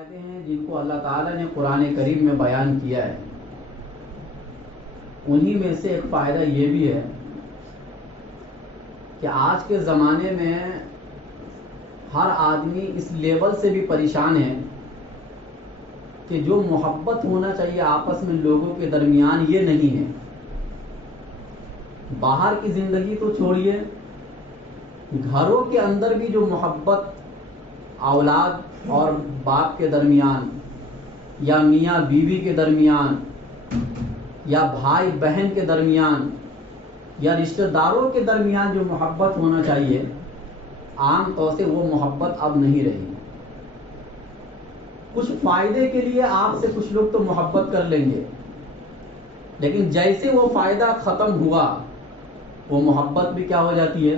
فائدے ہیں جن کو اللہ تعالیٰ نے قرآن کریم میں بیان کیا ہے، انہی میں سے ایک فائدہ یہ بھی ہے کہ آج کے زمانے میں ہر آدمی اس لیول سے بھی پریشان ہے کہ جو محبت ہونا چاہیے آپس میں لوگوں کے درمیان یہ نہیں ہے۔ باہر کی زندگی تو چھوڑیے، گھروں کے اندر بھی جو محبت اولاد اور باپ کے درمیان یا میاں بیوی کے درمیان یا بھائی بہن کے درمیان یا رشتہ داروں کے درمیان جو محبت ہونا چاہیے، عام طور سے وہ محبت اب نہیں رہی۔ کچھ فائدے کے لیے آپ سے کچھ لوگ تو محبت کر لیں گے، لیکن جیسے وہ فائدہ ختم ہوا وہ محبت بھی کیا ہو جاتی ہے؟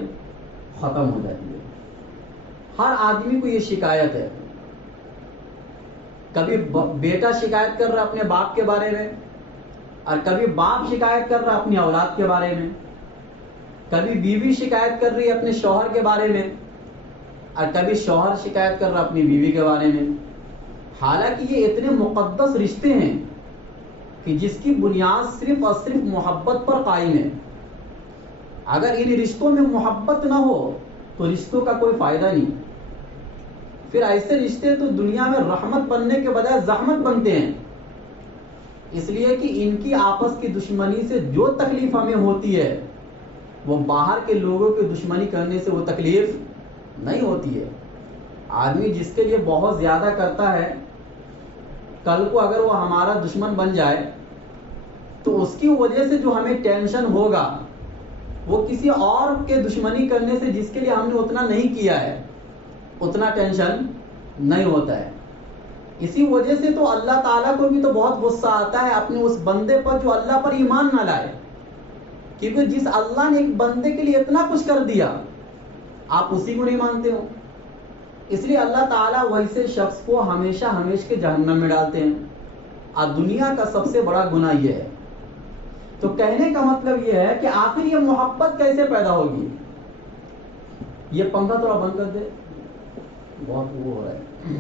ختم ہو جاتی ہے۔ ہر آدمی کو یہ شکایت ہے، کبھی بیٹا شکایت کر رہا اپنے باپ کے بارے میں، اور کبھی باپ شکایت کر رہا اپنی اولاد کے بارے میں، کبھی بیوی شکایت کر رہی ہے اپنے شوہر کے بارے میں، اور کبھی شوہر شکایت کر رہا اپنی بیوی کے بارے میں۔ حالانکہ یہ اتنے مقدس رشتے ہیں کہ جس کی بنیاد صرف اور صرف محبت پر قائم ہے۔ اگر ان رشتوں میں محبت نہ ہو تو رشتوں کا کوئی فائدہ نہیں۔ پھر ایسے رشتے تو دنیا میں رحمت بننے کے بجائے زحمت بنتے ہیں، اس لیے کہ ان کی آپس کی دشمنی سے جو تکلیف ہمیں ہوتی ہے وہ باہر کے لوگوں کی دشمنی کرنے سے وہ تکلیف نہیں ہوتی ہے۔ آدمی جس کے لیے بہت زیادہ کرتا ہے، کل کو اگر وہ ہمارا دشمن بن جائے تو اس کی وجہ سے جو ہمیں ٹینشن ہوگا وہ کسی اور کے دشمنی کرنے سے جس کے لیے ہم نے اتنا نہیں کیا ہے اتنا ٹینشن نہیں ہوتا ہے۔ اسی وجہ سے تو اللہ تعالیٰ کو بھی تو بہت غصہ آتا ہے اپنے اس بندے پر جو اللہ پر ایمان نہ لائے، کیونکہ جس اللہ نے ایک بندے کے لیے اتنا کچھ کر دیا آپ اسی کو نہیں مانتے ہو، اس لیے اللہ تعالیٰ ویسے شخص کو ہمیشہ ہمیشہ کے جہنم میں ڈالتے ہیں۔ اور دنیا کا سب سے بڑا گناہ یہ ہے۔ تو کہنے کا مطلب یہ ہے کہ آخر یہ محبت کیسے پیدا ہوگی؟ یہ پنکھا تھوڑا بند کر دے، بہت وہ ہو رہا ہے۔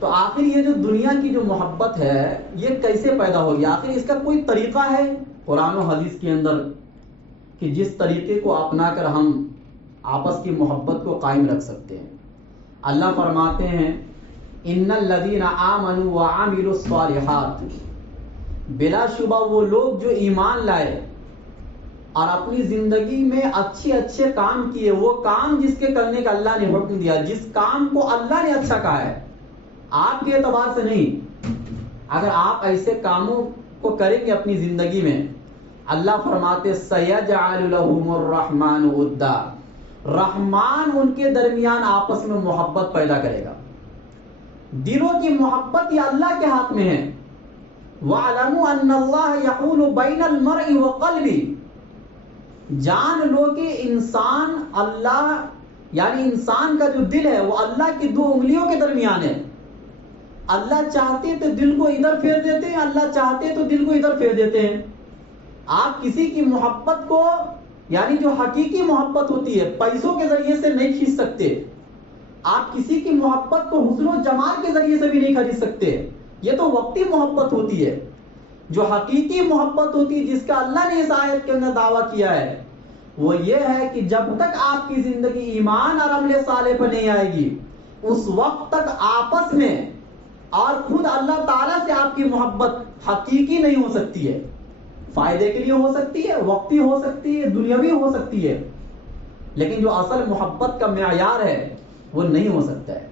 تو آخر یہ جو دنیا کی جو محبت ہے یہ کیسے پیدا ہوگی؟ آخر اس کا کوئی طریقہ ہے قرآن و حدیث کے اندر کہ جس طریقے کو اپنا کر ہم آپس کی محبت کو قائم رکھ سکتے ہیں؟ اللہ فرماتے ہیں ان الذین آمنوا وعملوا الصالحات، بلا شبہ وہ لوگ جو ایمان لائے اور اپنی زندگی میں اچھے اچھے کام کیے، وہ کام جس کے کرنے کا اللہ نے حکم دیا، جس کام کو اللہ نے اچھا کہا ہے، آپ کے اعتبار سے نہیں۔ اگر آپ ایسے کاموں کو کریں گے اپنی زندگی میں، اللہ فرماتے سَيَجْعَلُ لَهُمُ الرَّحْمَنُ وُدًّا، رحمان ان کے درمیان آپس میں محبت پیدا کرے گا۔ دلوں کی محبت یہ اللہ کے ہاتھ میں ہے۔ وَاعْلَمُوا أَنَّ اللَّهَ يَحُولُ بَيْنَ الْمَرْءِ وَقَلْبِهِ، جان لو کہ انسان اللہ یعنی انسان کا جو دل ہے وہ اللہ کی دو انگلیوں کے درمیان ہے۔ اللہ چاہتے تو دل کو ادھر پھیر دیتے ہیں، اللہ چاہتے تو دل کو ادھر پھیر دیتے ہیں۔ آپ کسی کی محبت کو یعنی جو حقیقی محبت ہوتی ہے پیسوں کے ذریعے سے نہیں کھینچ سکتے، آپ کسی کی محبت کو حسن و جمال کے ذریعے سے بھی نہیں خرید سکتے، یہ تو وقتی محبت ہوتی ہے۔ جو حقیقی محبت ہوتی ہے جس کا اللہ نے اس آیت کے اندر دعویٰ کیا ہے وہ یہ ہے کہ جب تک آپ کی زندگی ایمان اور عمل صالح پر نہیں آئے گی اس وقت تک آپس میں اور خود اللہ تعالیٰ سے آپ کی محبت حقیقی نہیں ہو سکتی ہے۔ فائدے کے لیے ہو سکتی ہے، وقتی ہو سکتی ہے، دنیاوی ہو سکتی ہے، لیکن جو اصل محبت کا معیار ہے وہ نہیں ہو سکتا ہے۔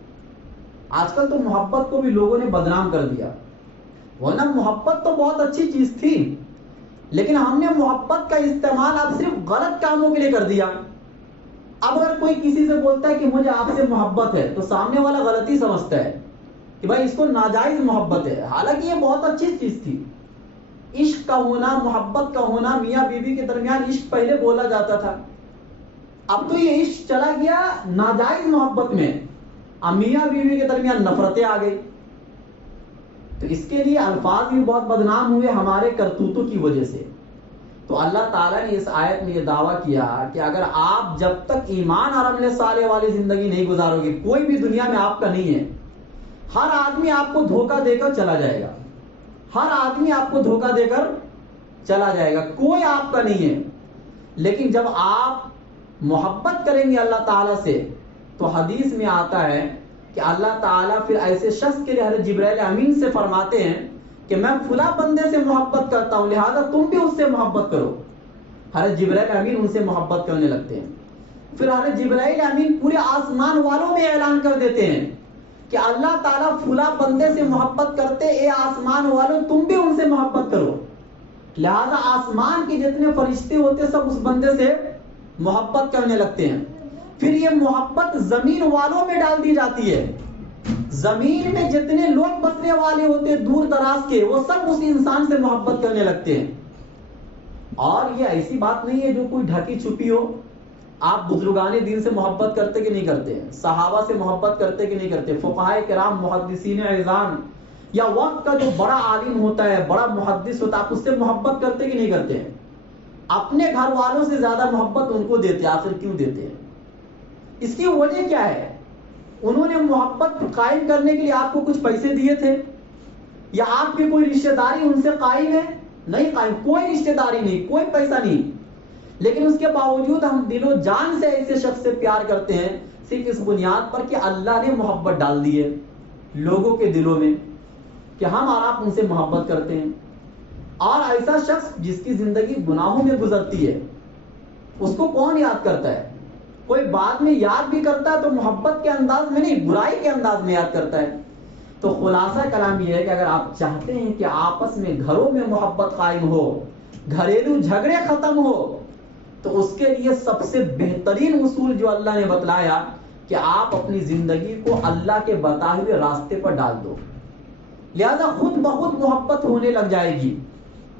آج کل تو محبت کو بھی لوگوں نے بدنام کر دیا، ورنہ محبت تو بہت اچھی چیز تھی، لیکن ہم نے محبت کا استعمال اب صرف غلط کاموں کے لیے کر دیا۔ اب اگر کوئی کسی سے بولتا ہے کہ مجھے آپ سے محبت ہے تو سامنے والا غلطی سمجھتا ہے کہ بھائی اس کو ناجائز محبت ہے، حالانکہ یہ بہت اچھی چیز تھی۔ عشق کا ہونا، محبت کا ہونا، میاں بیوی کے درمیان عشق پہلے بولا جاتا تھا، اب تو یہ عشق چلا گیا ناجائز محبت میں، اب میاں بیوی کے درمیان نفرتیں آ گئی۔ تو اس کے لیے الفاظ بھی بہت بدنام ہوئے ہمارے کرتوتوں کی وجہ سے۔ تو اللہ تعالیٰ نے اس آیت میں یہ دعویٰ کیا کہ اگر آپ جب تک ایمان اور عمل صالح والی زندگی نہیں گزارو گے، کوئی بھی دنیا میں آپ کا نہیں ہے، ہر آدمی آپ کو دھوکہ دے کر چلا جائے گا، ہر آدمی آپ کو دھوکہ دے کر چلا جائے گا، کوئی آپ کا نہیں ہے۔ لیکن جب آپ محبت کریں گے اللہ تعالیٰ سے تو حدیث میں آتا ہے کہ اللہ تعالیٰ پھر ایسے شخص کے لیے حضرت جبرائیل امین سے فرماتے ہیں کہ میں فلاں بندے سے محبت کرتا ہوں، لہذا تم بھی اس سے محبت کرو۔ حضرت جبرائیل امین ان سے محبت کرنے لگتے ہیں۔ پھر حضرت جبرائیل امین پورے آسمان والوں میں اعلان کر دیتے ہیں کہ اللہ تعالیٰ فلاں بندے سے محبت کرتے، اے آسمان والوں تم بھی ان سے محبت کرو۔ لہذا آسمان کے جتنے فرشتے ہوتے سب اس بندے سے محبت کرنے لگتے ہیں۔ پھر یہ محبت زمین والوں میں ڈال دی جاتی ہے، زمین میں جتنے لوگ بسنے والے ہوتے دور دراز کے وہ سب اس انسان سے محبت کرنے لگتے ہیں۔ اور یہ ایسی بات نہیں ہے جو کوئی ڈھکی چھپی ہو۔ آپ بزرگان دین سے محبت کرتے کہ نہیں کرتے ہیں؟ صحابہ سے محبت کرتے کہ نہیں کرتے؟ فقہائے کرام، محدثین اعظام، یا وقت کا جو بڑا عالم ہوتا ہے، بڑا محدث ہوتا ہے، آپ اس سے محبت کرتے کہ نہیں کرتے ہیں؟ اپنے گھر والوں سے زیادہ محبت ان کو دیتے، آخر کیوں دیتے ہیں؟ اس کی وجہ کیا ہے؟ انہوں نے محبت قائم کرنے کے لیے آپ کو کچھ پیسے دیے تھے، یا آپ کی کوئی رشتہ داری ان سے قائم ہے؟ نہیں قائم، کوئی رشتہ داری نہیں، کوئی پیسہ نہیں، لیکن اس کے باوجود ہم دل و جان سے ایسے شخص سے پیار کرتے ہیں صرف اس بنیاد پر کہ اللہ نے محبت ڈال دی ہے لوگوں کے دلوں میں کہ ہم اور آپ ان سے محبت کرتے ہیں۔ اور ایسا شخص جس کی زندگی گناہوں میں گزرتی ہے اس کو کون یاد کرتا ہے؟ کوئی بعد میں یاد بھی کرتا ہے تو محبت کے انداز میں نہیں، برائی کے انداز میں یاد کرتا ہے۔ تو خلاصہ کلام یہ ہے کہ اگر آپ چاہتے ہیں کہ آپس میں گھروں میں محبت قائم ہو، گھریلو جھگڑے ختم ہو، تو اس کے لیے سب سے بہترین اصول جو اللہ نے بتلایا کہ آپ اپنی زندگی کو اللہ کے بتائے ہوئے راستے پر ڈال دو، لہذا خود بخود محبت ہونے لگ جائے گی،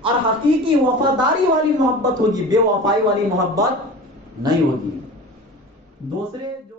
اور حقیقی وفاداری والی محبت ہوگی، بے وفائی والی محبت نہیں ہوگی۔ دوسرے جو